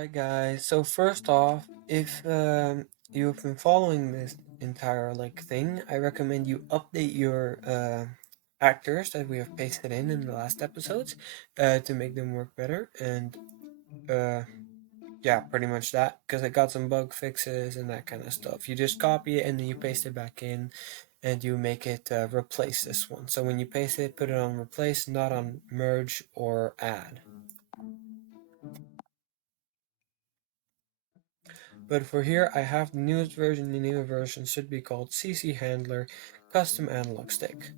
Alright guys, so first off, if you've been following this entire thing, I recommend you update your actors that we have pasted in the last episodes to make them work better, and uh, yeah, pretty much that, because I got some bug fixes and that kind of stuff. You just copy it and then you paste it back in and you make it replace this one. So when you paste it, put it on replace, not on merge or add. But for here, I have the newest version. The new version should be called CC Handler Custom Analog Stick.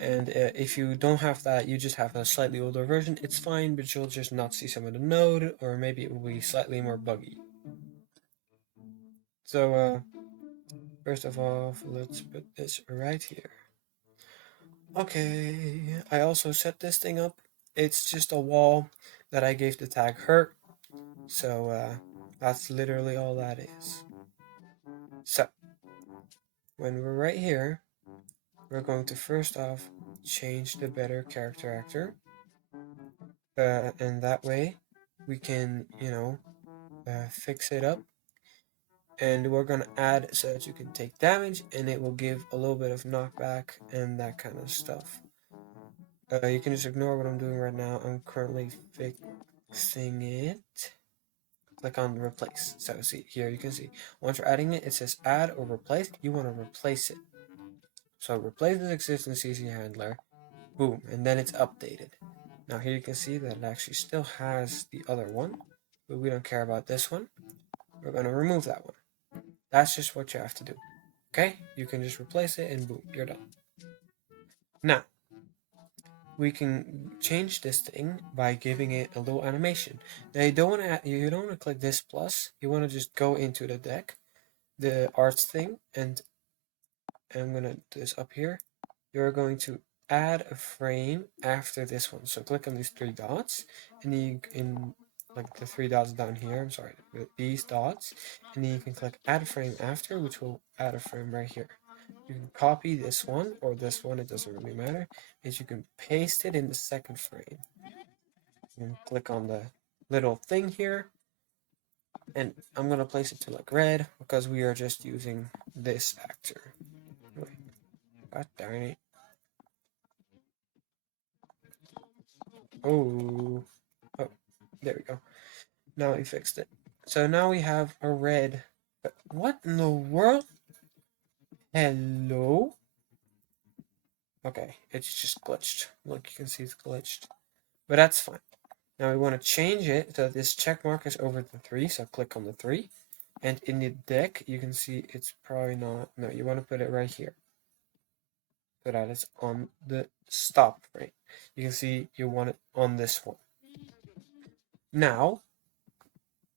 And if you don't have that, you just have a slightly older version, it's fine, but you'll just not see some of the node, or maybe it will be slightly more buggy. So, first of all, let's put this right here. Okay, I also set this thing up. It's just a wall that I gave the tag hurt. So, that's literally all that is. So, when we're right here, we're going to first off change the better character actor, and that way we can, fix it up. And we're gonna add so that you can take damage, and it will give a little bit of knockback and that kind of stuff. You can just ignore what I'm doing right now. I'm currently fixing it. Click on replace. So see here, you can see once you're adding it, it says add or replace. You want to replace it. So replace this existing CC handler. Boom, and then it's updated. Now here you can see that it actually still has the other one, but we don't care about this one. We're going to remove that one. That's just what you have to do. Okay, you can just replace it and boom, you're done. Now, we can change this thing by giving it a little animation. Now you don't want to click this plus. You want to just go into the deck, the arts thing, and I'm gonna do this up here. You're going to add a frame after this one. So click on these three dots, and then you can like the three dots down here. I'm sorry, these dots, and then you can click add frame after, which will add a frame right here. You can copy this one or this one, it doesn't really matter, is you can paste it in the second frame. You can click on the little thing here, and I'm gonna place it to like red because we are just using this actor. Wait, god darn it. Oh, there we go. Now we fixed it. So now we have a red. But what in the world? Hello? Okay, it's just glitched. Look, you can see it's glitched. But that's fine. Now we want to change it so this check mark is over the 3, so click on the 3. And in the deck, you can see it's probably not. No, you want to put it right here. So that it's on the stop frame. You can see you want it on this one. Now,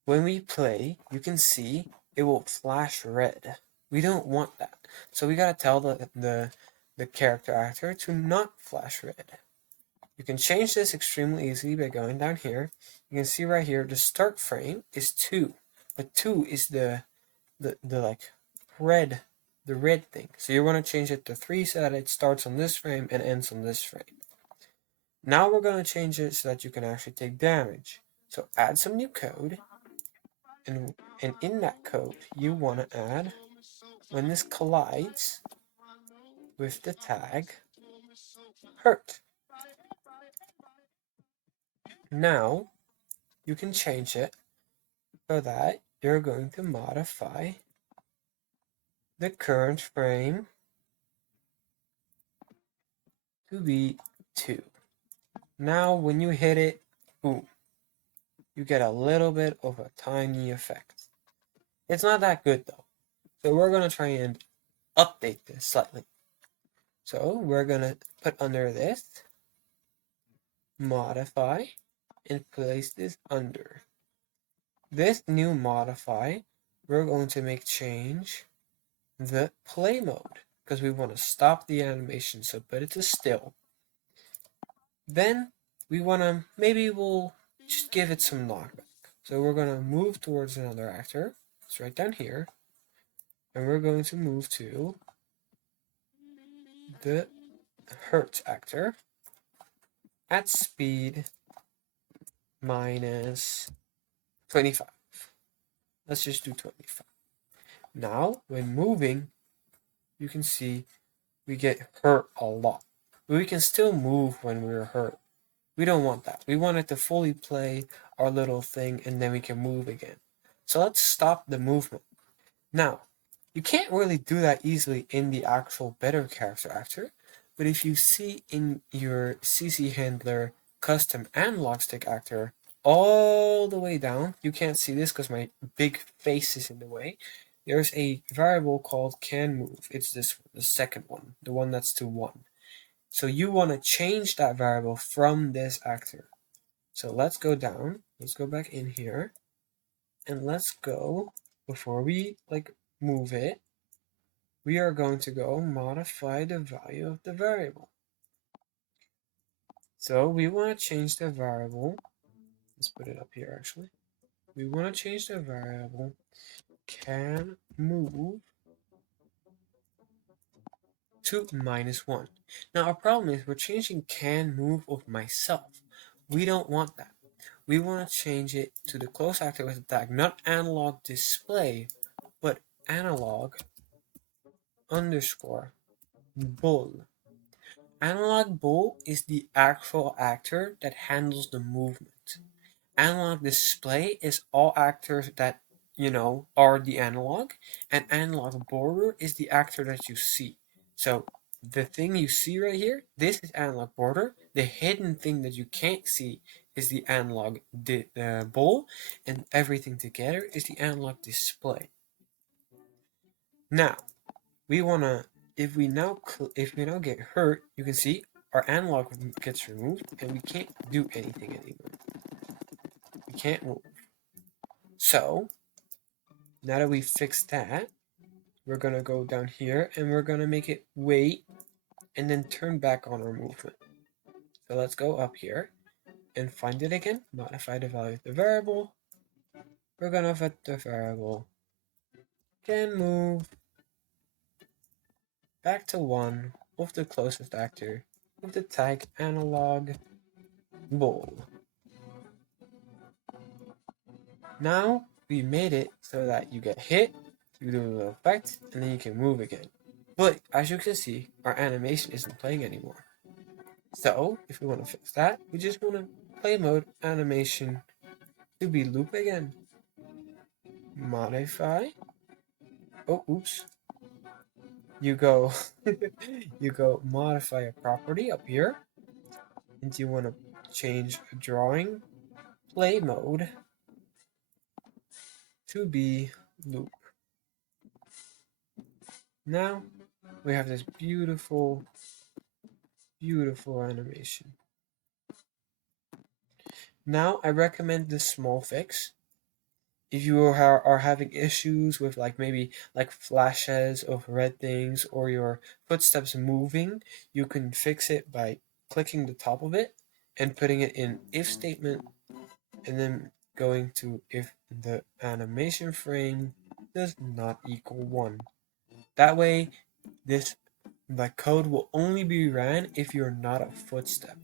when we play, you can see it will flash red. We don't want that. So we gotta tell the character actor to not flash red. You can change this extremely easily by going down here. You can see right here the start frame is 2. But 2 is the like red, the red thing. So you want to change it to 3 so that it starts on this frame and ends on this frame. Now we're going to change it so that you can actually take damage. So add some new code, and in that code you want to add when this collides with the tag hurt. Now you can change it so that you're going to modify the current frame to be 2. Now when you hit it, boom, you get a little bit of a tiny effect. It's not that good though. So we're going to try and update this slightly. So we're going to put under this, modify, and place this under. This new modify, we're going to make change the play mode because we want to stop the animation, so put it to still. Then we want to, maybe we'll just give it some knockback. So we're going to move towards another actor. It's right down here. And we're going to move to the hurt actor at speed minus 25. Let's just do 25. Now, when moving, you can see we get hurt a lot. But we can still move when we're hurt. We don't want that. We want it to fully play our little thing and then we can move again. So let's stop the movement. Now, you can't really do that easily in the actual better character actor, but if you see in your CC Handler custom analog stick actor all the way down, you can't see this because my big face is in the way. There's a variable called can move. It's this one, the second one, the one that's to 1. So you want to change that variable from this actor. So let's go down, let's go back in here, and let's go, before we move it, we are going to go modify the value of the variable. So we want to change the variable, let's put it up here actually. We want to change the variable can move to -1. Now our problem is we're changing can move of myself. We don't want that. We want to change it to the close actor with the tag, not analog display, but analog underscore bull. Analog bull is the actual actor that handles the movement. Analog display is all actors that, are the analog, and analog border is the actor that you see. So the thing you see right here, this is analog border. The hidden thing that you can't see is the analog bull, and everything together is the analog display. Now, we wanna, if we now get hurt, you can see our analog gets removed, and we can't do anything anymore. We can't move. So now that we fixed that, we're gonna go down here and we're gonna make it wait and then turn back on our movement. So let's go up here and find it again, modify the value of the variable. We're gonna set the variable can move back to 1 with the closest actor with the tag analog bull. Now we made it so that you get hit, you do a little effect, and then you can move again. But as you can see, our animation isn't playing anymore. So if we want to fix that, we just want to play mode animation to be loop again. Modify. Oh, oops. You go you go modify a property up here, and you want to change drawing play mode to be loop. Now we have this beautiful animation. Now I recommend this small fix. If you are having issues with maybe flashes of red things or your footsteps moving, you can fix it by clicking the top of it and putting it in if statement and then going to if the animation frame does not equal 1. That way this code will only be ran if you're not a footstep.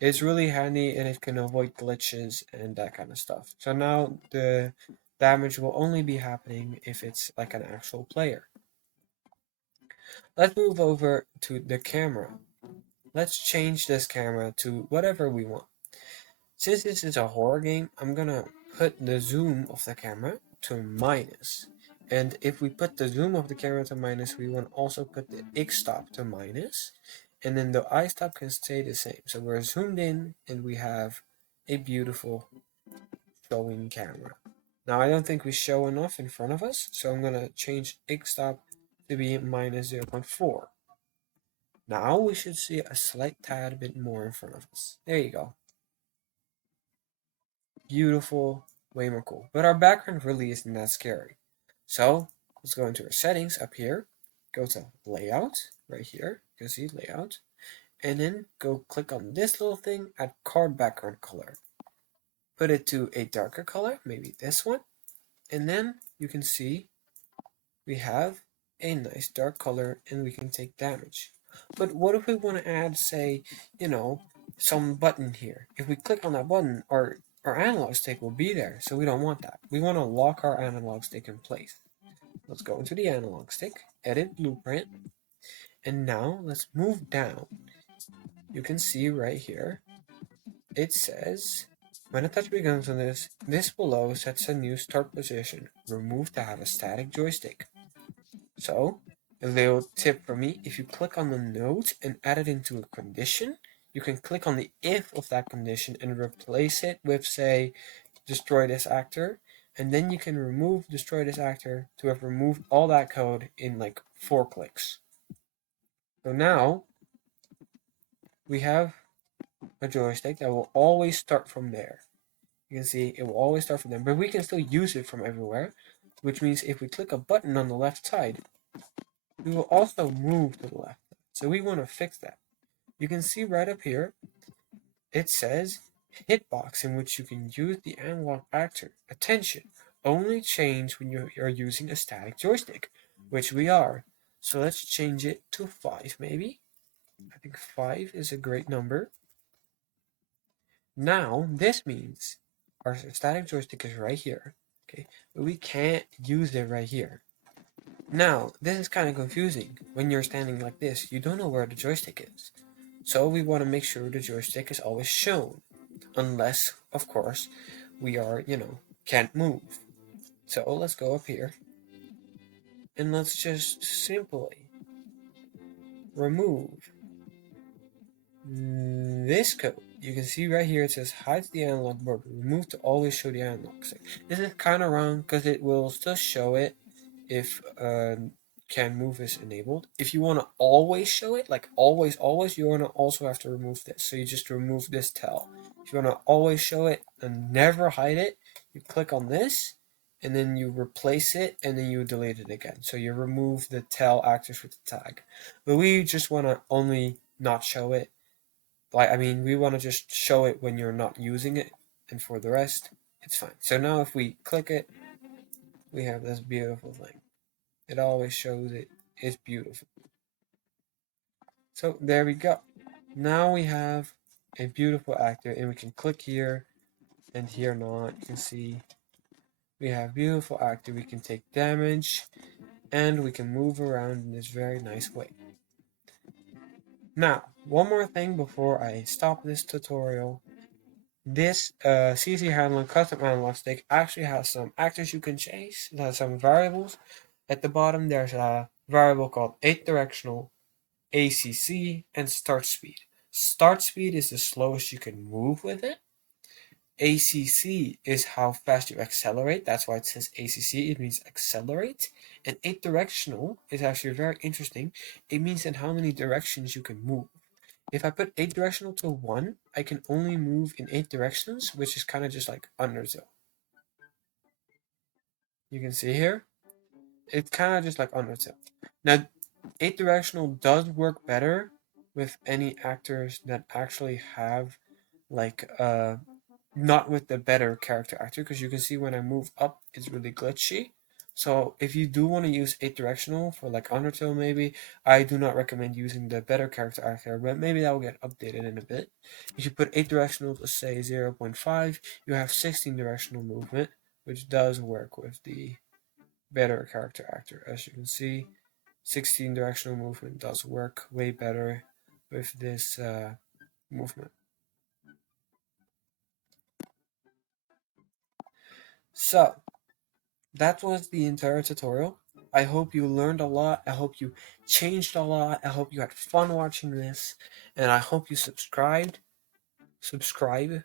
It's really handy and it can avoid glitches and that kind of stuff. So now the damage will only be happening if it's an actual player. Let's move over to the camera. Let's change this camera to whatever we want. Since this is a horror game, I'm gonna put the zoom of the camera to -. And if we put the zoom of the camera to -, we want to also put the x-stop to -. And then the I-stop can stay the same. So we're zoomed in and we have a beautiful showing camera. Now I don't think we show enough in front of us, so I'm going to change x-stop to be -0.4. Now we should see a slight tad bit more in front of us. There you go. Beautiful, way more cool. But our background really isn't that scary. So let's go into our settings up here. Go to layout right here. You can see layout. And then go click on this little thing, add card background color. Put it to a darker color, maybe this one. And then you can see we have a nice dark color and we can take damage. But what if we want to add, say, some button here? If we click on that button, our our analog stick will be there. So we don't want that. We want to lock our analog stick in place. Let's go into the analog stick, edit blueprint, and now let's move down. You can see right here, it says, when a touch begins on this below sets a new start position. Remove to have a static joystick. So, a little tip from me, if you click on the node and add it into a condition, you can click on the if of that condition and replace it with, say, destroy this actor, and then you can remove destroy this actor to have removed all that code in like 4 clicks. So now we have a joystick that will always start from there. You can see it will always start from there, but we can still use it from everywhere, which means if we click a button on the left side, we will also move to the left. So we want to fix that. You can see right up here, it says hitbox, in which you can use the analog actor. Attention, only change when you are using a static joystick, which we are. So let's change it to 5 maybe. I think 5 is a great number. Now, this means our static joystick is right here, okay? But we can't use it right here. Now, this is kind of confusing. When you're standing like this, you don't know where the joystick is. So we want to make sure the joystick is always shown. Unless, of course, we are, can't move. So let's go up here. And let's just simply remove this code. You can see right here it says hide the analog border. Remove to always show the analog stick. This is kind of wrong because it will still show it if can move is enabled. If you want to always show it, like always, you want to also have to remove this. So you just remove this tell. If you want to always show it and never hide it, you click on this and then you replace it and then you delete it again. So you remove the tell actors with the tag. But we just want to only not show it. We want to just show it when you're not using it, and for the rest, it's fine. So now if we click it, we have this beautiful thing. It always shows it. It's beautiful. So there we go. Now we have a beautiful actor, and we can click here and here not. You can see we have beautiful actor. We can take damage, and we can move around in this very nice way. Now, one more thing before I stop this tutorial. This CC Handler custom analog stick actually has some actors you can chase. It has some variables. At the bottom, there's a variable called 8 directional, ACC, and start speed. Start speed is the slowest you can move with it. ACC is how fast you accelerate. That's why it says ACC. It means accelerate. And 8 directional is actually very interesting. It means in how many directions you can move. If I put 8 directional to 1, I can only move in 8 directions, which is kind of just like Undertale. You can see here, it's kind of just like Undertale. Now, 8 directional does work better with any actors that actually have like not with the better character actor, because you can see when I move up, it's really glitchy. So if you do want to use 8 directional for like Undertale maybe, I do not recommend using the better character actor, but maybe that will get updated in a bit. If you put 8 directional to say 0.5, you have 16 directional movement, which does work with the better character actor. As you can see, 16 directional movement does work way better with this movement. So that was the entire tutorial. I hope you learned a lot. I hope you changed a lot. I hope you had fun watching this. And I hope you subscribe. Subscribe.